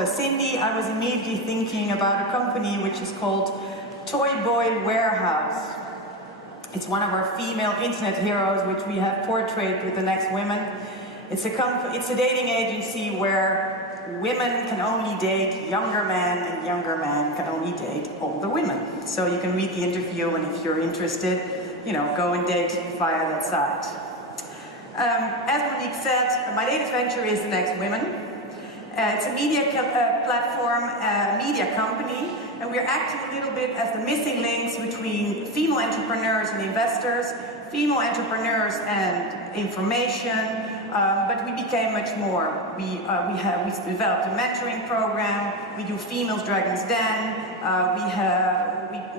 Cindy, I was immediately thinking about a company which is called Toy Boy Warehouse. It's one of our female internet heroes, which we have portrayed with TheNextWomen. It's a dating agency where women can only date younger men and younger men can only date older women. So you can read the interview, and if you're interested, go and date via that site. As Monique said, my latest venture is TheNextWomen. It's a media platform, media company, and we're acting a little bit as the missing links between female entrepreneurs and investors, female entrepreneurs and information, but we became much more. We developed a mentoring program, we do Females Dragons Den,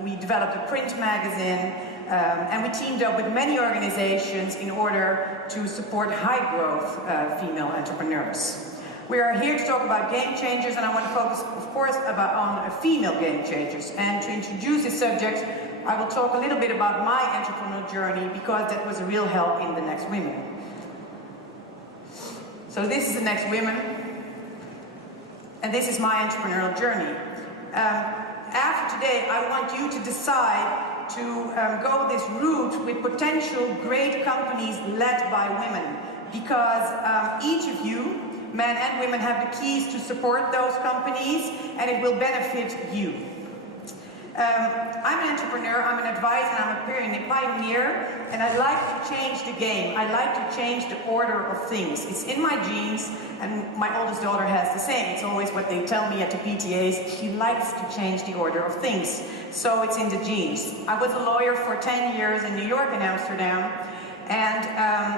we developed a print magazine, and we teamed up with many organizations in order to support high-growth female entrepreneurs. We are here to talk about game changers, and I want to focus, of course, on female game changers. And to introduce this subject, I will talk a little bit about my entrepreneurial journey, because that was a real help in TheNextWomen. So this is TheNextWomen, and this is my entrepreneurial journey. After today, I want you to decide to go this route with potential great companies led by women, because each of you, men and women, have the keys to support those companies, and it will benefit you. I'm an entrepreneur, I'm an advisor, I'm a pioneer, and I like to change the game. I like to change the order of things. It's in my genes, and my oldest daughter has the same. It's always what they tell me at the PTAs. She likes to change the order of things. So it's in the genes. I was a lawyer for 10 years in New York and Amsterdam, and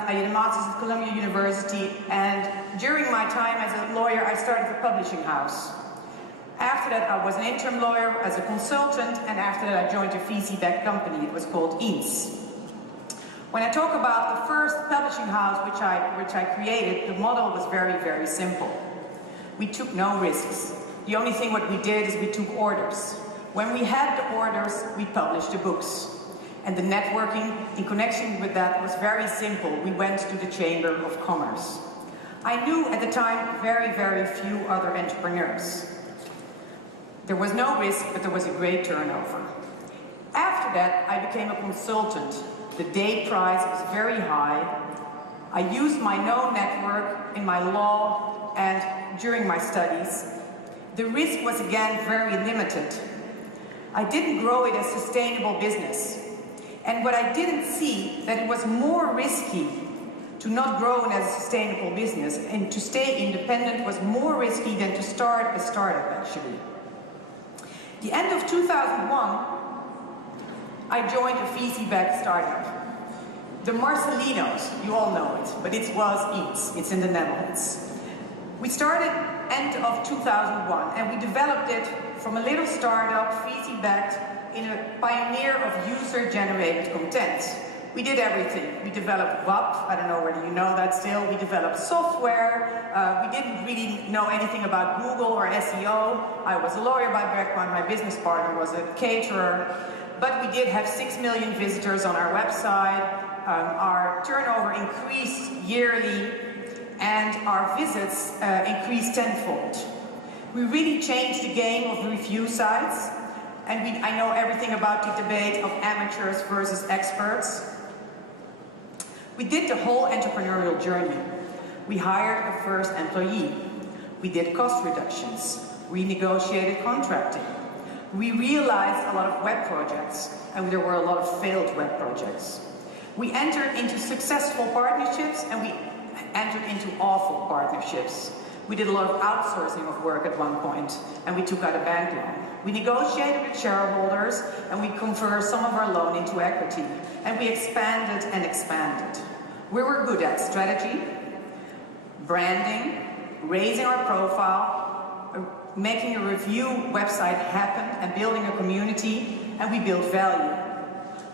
I did a master's at Columbia University, and during my time as a lawyer, I started a publishing house. After that, I was an interim lawyer as a consultant, and after that, I joined a VC-backed company. It was called Eames. When I talk about the first publishing house which I created, the model was very, very simple. We took no risks. The only thing what we did is we took orders. When we had the orders, we published the books. And the networking in connection with that was very simple. We went to the Chamber of Commerce. I knew at the time very, very few other entrepreneurs. There was no risk, but there was a great turnover. After that, I became a consultant. The day price was very high. I used my known network in my law and during my studies. The risk was again very limited. I didn't grow it as a sustainable business. And what I didn't see, that it was more risky to not grow it as a sustainable business, and to stay independent was more risky than to start a startup, actually. The end of 2001, I joined a VC-backed startup. The Marcelinos, you all know it, but it was Eats. It's in the Netherlands. We started end of 2001, and we developed it from a little startup, VC-backed, in a pioneer of user-generated content. We did everything. We developed WAP, I don't know whether you know that still. We developed software. We didn't really know anything about Google or SEO. I was a lawyer by background, my business partner was a caterer. But we did have 6 million visitors on our website. Our turnover increased yearly, and our visits increased tenfold. We really changed the game of review sites. And I know everything about the debate of amateurs versus experts. We did the whole entrepreneurial journey. We hired a first employee. We did cost reductions. We negotiated contracting. We realized a lot of web projects, and there were a lot of failed web projects. We entered into successful partnerships, and we entered into awful partnerships. We did a lot of outsourcing of work at one point, and we took out a bank loan. We negotiated with shareholders, and we converted some of our loan into equity, and we expanded and expanded. We were good at strategy, branding, raising our profile, making a review website happen, and building a community, and we built value.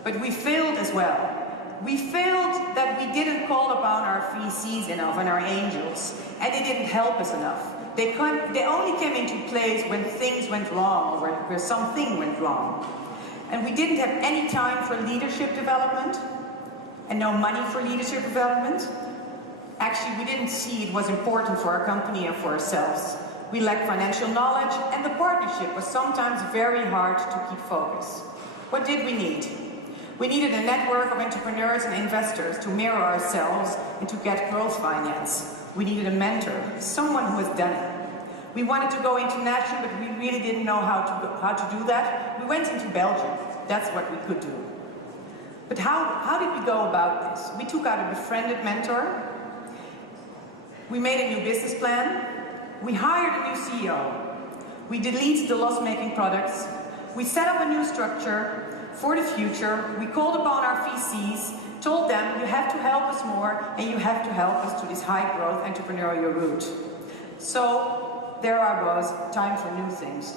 But we failed as well. We failed that we didn't call upon our VCs enough and our angels, and they didn't help us enough. They only came into place when things went wrong, or where something went wrong. And we didn't have any time for leadership development, and no money for leadership development. Actually, we didn't see it was important for our company and for ourselves. We lacked financial knowledge, and the partnership was sometimes very hard to keep focus. What did we need? We needed a network of entrepreneurs and investors to mirror ourselves and to get growth finance. We needed a mentor, someone who has done it. We wanted to go international, but we really didn't know how to do that. We went into Belgium. That's what we could do. But how did we go about this? We took out a befriended mentor. We made a new business plan. We hired a new CEO. We deleted the loss-making products. We set up a new structure for the future. We called upon our VCs, told them, you have to help us more, and you have to help us to this high-growth entrepreneurial route. So there I was, time for new things.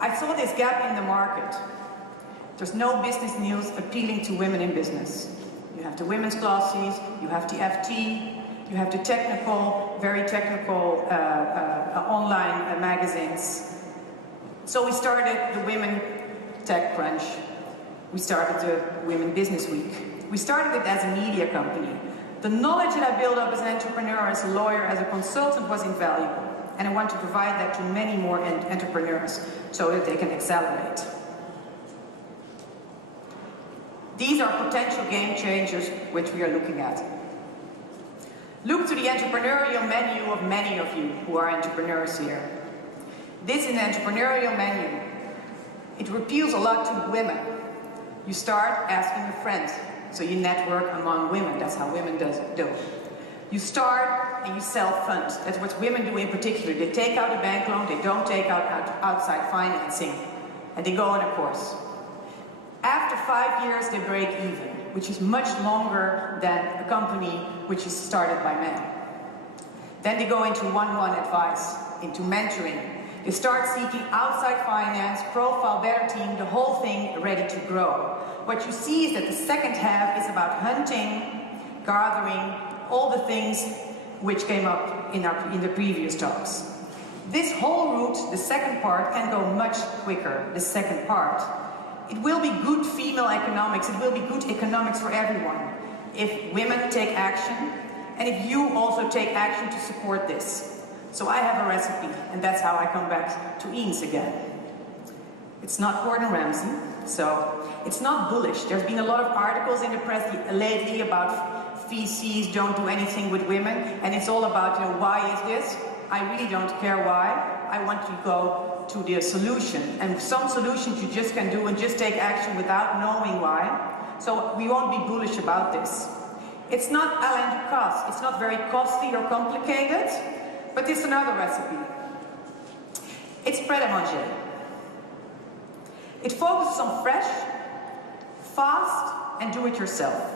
I saw this gap in the market. There's no business news appealing to women in business. You have the women's classes, you have the FT, you have the technical, very technical online magazines. So we started the Women Tech Crunch. We started the Women Business Week. We started it as a media company. The knowledge that I built up as an entrepreneur, as a lawyer, as a consultant was invaluable. And I want to provide that to many more entrepreneurs so that they can accelerate. These are potential game changers which we are looking at. Look to the entrepreneurial menu of many of you who are entrepreneurs here. This is an entrepreneurial menu. It appeals a lot to women. You start asking your friends, so you network among women. That's how women do. You start and you self-fund. That's what women do in particular. They take out a bank loan, they don't take out outside financing, and they go on a course. After 5 years, they break even, which is much longer than a company which is started by men. Then they go into one-on-one advice, into mentoring. They start seeking outside finance, profile, better team, the whole thing ready to grow. What you see is that the second half is about hunting, gathering, all the things which came up in the previous talks. This whole route, the second part, can go much quicker, the second part. It will be good female economics, it will be good economics for everyone if women take action and if you also take action to support this. So I have a recipe, and that's how I come back to Eames again. It's not Gordon Ramsay, so it's not bullish. There's been a lot of articles in the press lately about VCs don't do anything with women, and it's all about, why is this? I really don't care why. I want to go to the solution, and some solutions you just can do and just take action without knowing why. So we won't be bullish about this. It's not Alain Ducasse. It's not very costly or complicated, but it's another recipe. It's pret-a-manger. It focuses on fresh, fast, and do-it-yourself.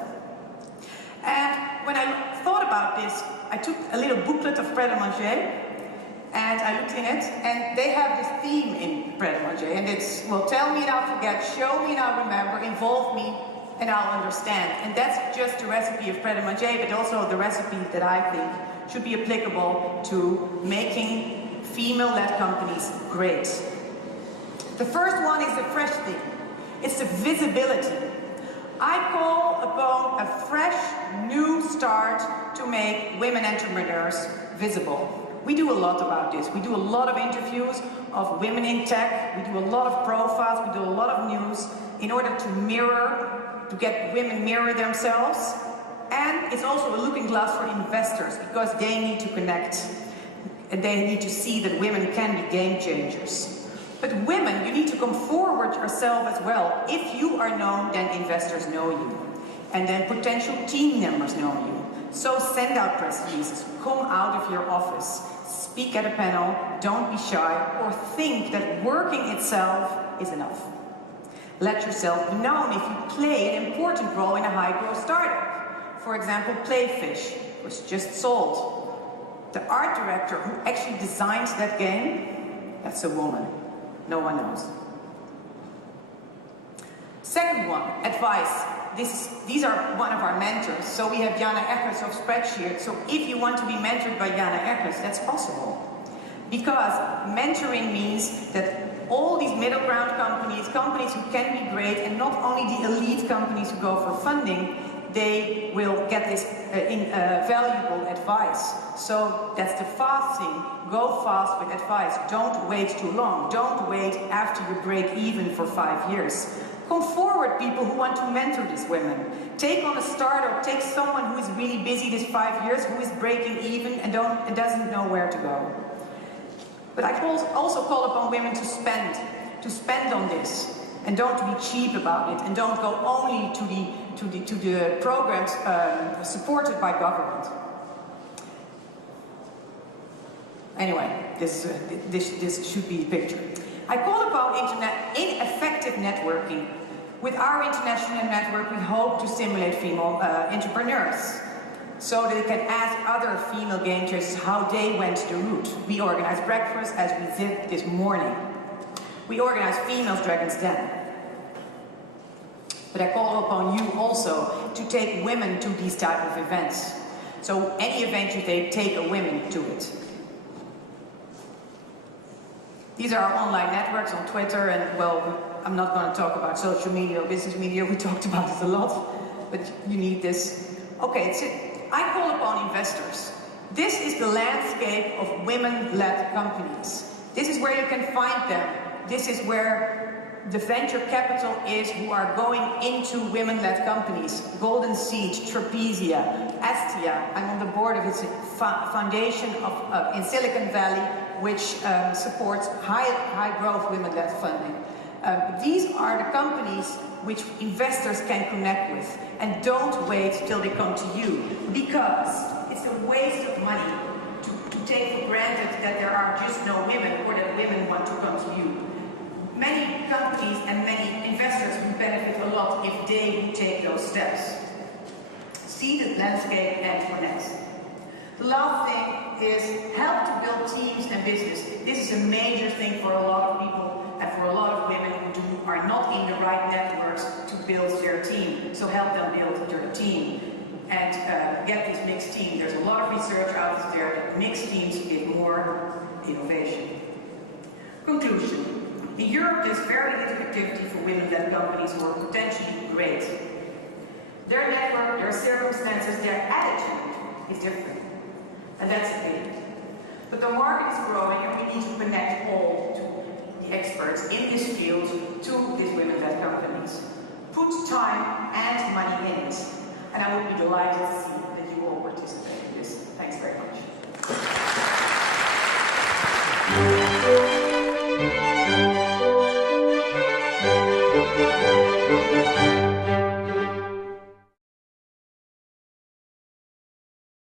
And when I thought about this, I took a little booklet of pret-a-manger, and I looked in it, and they have this theme in pret-a-manger, and it's, well, tell me and I'll forget, show me and I'll remember, involve me and I'll understand. And that's just the recipe of pret-a-manger, but also the recipe that I think should be applicable to making female-led companies great. The first one is the fresh thing. It's the visibility. I call upon a fresh, new start to make women entrepreneurs visible. We do a lot about this. We do a lot of interviews of women in tech. We do a lot of profiles. We do a lot of news in order to get women mirror themselves. And it's also a looking glass for investors because they need to connect. And they need to see that women can be game changers. But women, you need to come forward yourself as well. If you are known, then investors know you. And then potential team members know you. So send out press releases, come out of your office, speak at a panel, don't be shy, or think that working itself is enough. Let yourself be known if you play an important role in a high-growth startup. For example, Playfish was just sold. The art director who actually designed that game, that's a woman. No one knows. Second one, advice. These are one of our mentors. So we have Jana Eggers of Spreadsheet. So if you want to be mentored by Jana Eggers, that's possible. Because mentoring means that all these middle ground companies who can be great, and not only the elite companies who go for funding, they will get this valuable advice. So that's the fast thing. Go fast with advice. Don't wait too long. Don't wait after you break even for 5 years. Come forward, people who want to mentor these women. Take on a startup, take someone who is really busy this 5 years, who is breaking even and doesn't know where to go. But I also call upon women to spend on this. And don't be cheap about it, and don't go only to the programs supported by government. Anyway, this should be the picture. I call upon ineffective networking. With our international network, we hope to stimulate female entrepreneurs, so that they can ask other female game changers how they went the route. We organize breakfast, as we did this morning. We organize Females Dragons Den. But I call upon you also to take women to these type of events. So any event you take a woman to it. These are our online networks on Twitter, and well, I'm not going to talk about social media or business media. We talked about this a lot, but you need this. Okay, I call upon investors. This is the landscape of women-led companies. This is where you can find them. This is where the venture capital is, who are going into women-led companies. Golden Seed, Trapezia, Astia. I'm on the board of its foundation in Silicon Valley, which supports high growth women-led funding. These are the companies which investors can connect with. And don't wait till they come to you, because it's a waste of money to take for granted that there are just no women, or that women want to come to you. Many companies and many investors would benefit a lot if they would take those steps. See the landscape and connect. The last thing is help to build teams and business. This is a major thing for a lot of people and for a lot of women who are not in the right networks to build their team. So help them build their team and get this mixed team. There's a lot of research out there that mixed teams give more innovation. Conclusion. In Europe, there's very little activity for women-led companies who are potentially great. Their network, their circumstances, their attitude is different. And that's the thing. But the market is growing, and we need to connect all to the experts in this field to these women-led companies. Put time and money in it. And I would be delighted to see